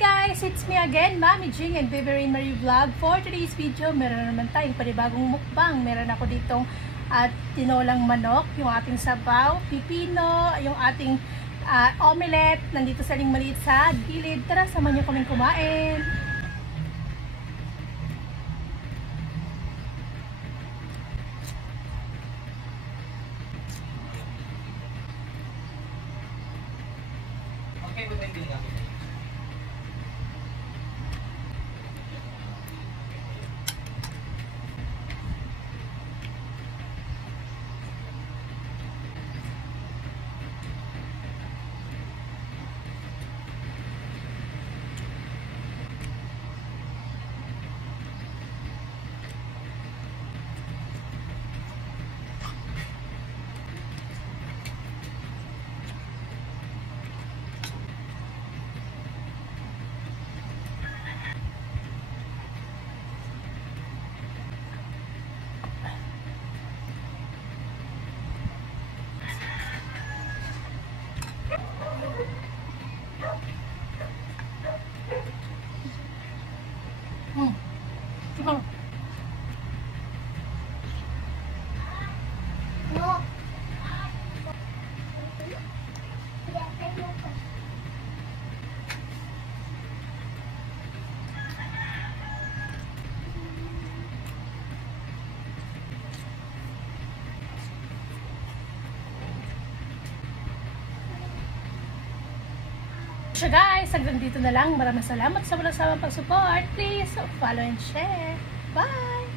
guys! It's me again, Mami Jing and Baby Rain Marie Vlog. For today's video, meron naman tayong panibagong mukbang. Meron ako ditong tinolang manok, yung ating sabaw, pipino, yung ating omelette, nandito sa maliit sa gilid. Tara, samahan niyo kaming kumain. Okay, pwede nga. So guys, hanggang dito na lang. Maraming salamat sa walang sawang pag-support. Please follow and share. Bye!